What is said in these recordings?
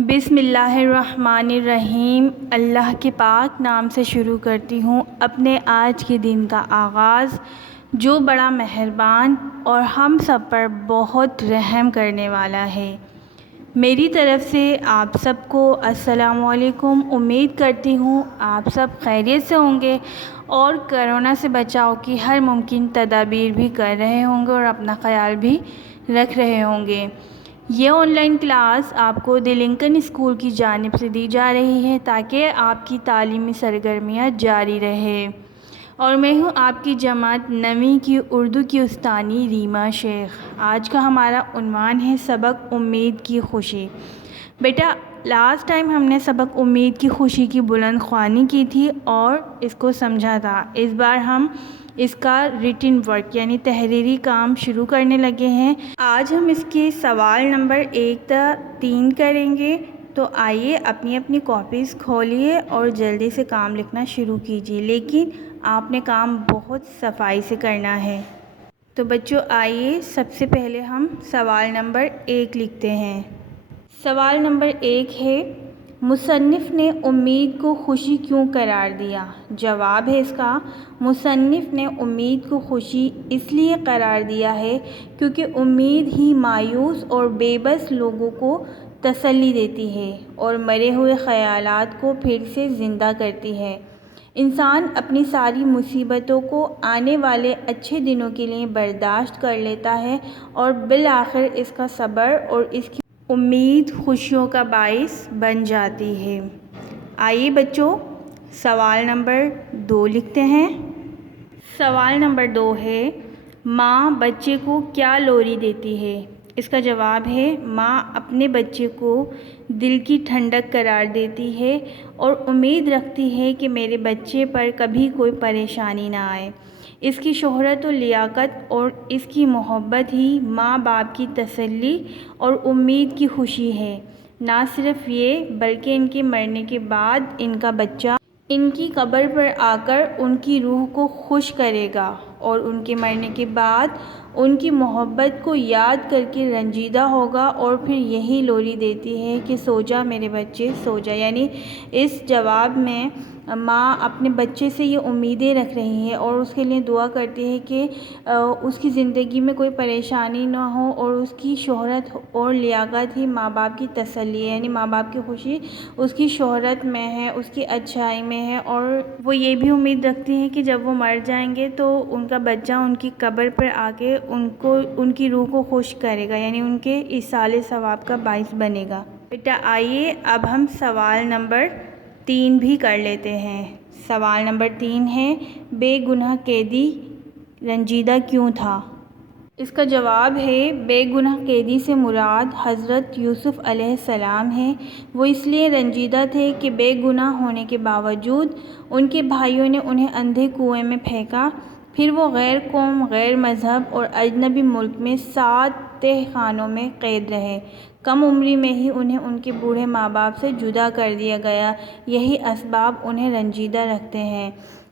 بسم اللہ الرحمن الرحیم۔ اللہ کے پاک نام سے شروع کرتی ہوں اپنے آج کے دن کا آغاز، جو بڑا مہربان اور ہم سب پر بہت رحم کرنے والا ہے۔ میری طرف سے آپ سب کو السلام علیکم۔ امید کرتی ہوں آپ سب خیریت سے ہوں گے اور کرونا سے بچاؤ کی ہر ممکن تدابیر بھی کر رہے ہوں گے اور اپنا خیال بھی رکھ رہے ہوں گے۔ یہ آن لائن کلاس آپ کو دی لنکن اسکول کی جانب سے دی جا رہی ہے تاکہ آپ کی تعلیمی سرگرمیاں جاری رہے، اور میں ہوں آپ کی جماعت 9ویں کی اردو کی استانی ریما شیخ۔ آج کا ہمارا عنوان ہے سبق امید کی خوشی۔ بیٹا، لاسٹ ٹائم ہم نے سبق امید کی خوشی کی بلند خوانی کی تھی اور اس کو سمجھا تھا۔ اس بار ہم اس کا ریٹن ورک یعنی تحریری کام شروع کرنے لگے ہیں۔ آج ہم اس کے سوال نمبر 1 تا 3 کریں گے، تو آئیے اپنی اپنی کاپیز کھولیے اور جلدی سے کام لکھنا شروع کیجیے، لیکن آپ نے کام بہت صفائی سے کرنا ہے۔ تو بچوں آئیے سب سے پہلے ہم سوال نمبر 1 لکھتے ہیں۔ سوال نمبر 1 ہے، مصنف نے امید کو خوشی کیوں قرار دیا؟ جواب ہے اس کا، مصنف نے امید کو خوشی اس لیے قرار دیا ہے کیونکہ امید ہی مایوس اور بے بس لوگوں کو تسلی دیتی ہے اور مرے ہوئے خیالات کو پھر سے زندہ کرتی ہے۔ انسان اپنی ساری مصیبتوں کو آنے والے اچھے دنوں کے لیے برداشت کر لیتا ہے اور بالآخر اس کا صبر اور اس کی امید خوشیوں کا باعث بن جاتی ہے۔ آئیے بچوں سوال نمبر 2 لکھتے ہیں۔ سوال نمبر 2 ہے، ماں بچے کو کیا لوری دیتی ہے؟ اس کا جواب ہے، ماں اپنے بچے کو دل کی ٹھنڈک قرار دیتی ہے اور امید رکھتی ہے کہ میرے بچے پر کبھی کوئی پریشانی نہ آئے۔ اس کی شہرت و لیاقت اور اس کی محبت ہی ماں باپ کی تسلی اور امید کی خوشی ہے۔ نہ صرف یہ بلکہ ان کے مرنے کے بعد ان کا بچہ ان کی قبر پر آ کر ان کی روح کو خوش کرے گا اور ان کے مرنے کے بعد ان کی محبت کو یاد کر کے رنجیدہ ہوگا اور پھر یہی لوری دیتی ہے کہ سو جا میرے بچے سو جا۔ یعنی اس جواب میں ماں اپنے بچے سے یہ امیدیں رکھ رہی ہے اور اس کے لیے دعا کرتی ہے کہ اس کی زندگی میں کوئی پریشانی نہ ہو اور اس کی شہرت اور لیاقت ہی ماں باپ کی تسلی ہے، یعنی ماں باپ کی خوشی اس کی شہرت میں ہے، اس کی اچھائی میں ہے، اور وہ یہ بھی امید رکھتی ہیں کہ جب وہ مر جائیں گے تو ان کا بچہ ان کی قبر پر آ کے ان کی روح کو خوش کرے گا، یعنی ان کے ایصال ثواب کا باعث بنے گا۔ بیٹا آئیے اب ہم سوال نمبر 3 بھی کر لیتے ہیں۔ سوال نمبر 3 ہے، بے گناہ قیدی رنجیدہ کیوں تھا؟ اس کا جواب ہے، بے گناہ قیدی سے مراد حضرت یوسف علیہ السلام ہے۔ وہ اس لیے رنجیدہ تھے کہ بے گناہ ہونے کے باوجود ان کے بھائیوں نے انہیں اندھے کنویں میں پھینکا، پھر وہ غیر قوم، غیر مذہب اور اجنبی ملک میں 7 تہ خانوں میں قید رہے۔ کم عمری میں ہی انہیں ان کے بوڑھے ماں باپ سے جدا کر دیا گیا۔ یہی اسباب انہیں رنجیدہ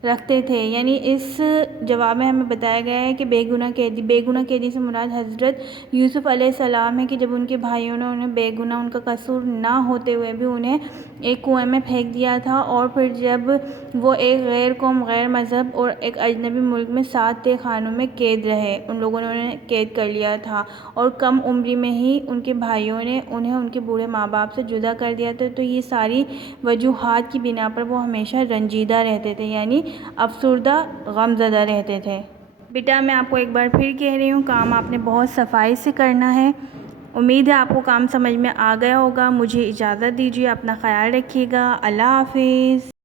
رکھتے تھے۔ یعنی اس جواب میں ہمیں بتایا گیا ہے کہ بے گناہ قیدی سے مراد حضرت یوسف علیہ السلام ہے کہ جب ان کے بھائیوں نے انہیں بے گناہ، ان کا قصور نہ ہوتے ہوئے بھی انہیں ایک کنویں میں پھینک دیا تھا، اور پھر جب وہ ایک غیر قوم، غیر مذہب اور ایک اجنبی ملک میں 7 تہ خانوں میں قید رہے، ان لوگوں نے انہیں قید کر لیا تھا اور کم عمری میں ہی ان کے بھائیوں نے انہیں ان کے بوڑھے ماں باپ سے جدا کر دیا تھا۔ تو یہ ساری وجوہات کی بنا پر وہ ہمیشہ رنجیدہ رہتے تھے، یعنی افسردہ، غم زدہ رہتے تھے۔ بیٹا میں آپ کو ایک بار پھر کہہ رہی ہوں، کام آپ نے بہت صفائی سے کرنا ہے۔ امید ہے آپ کو کام سمجھ میں آ گیا ہوگا۔ مجھے اجازت دیجیے، اپنا خیال رکھیے گا۔ اللہ حافظ۔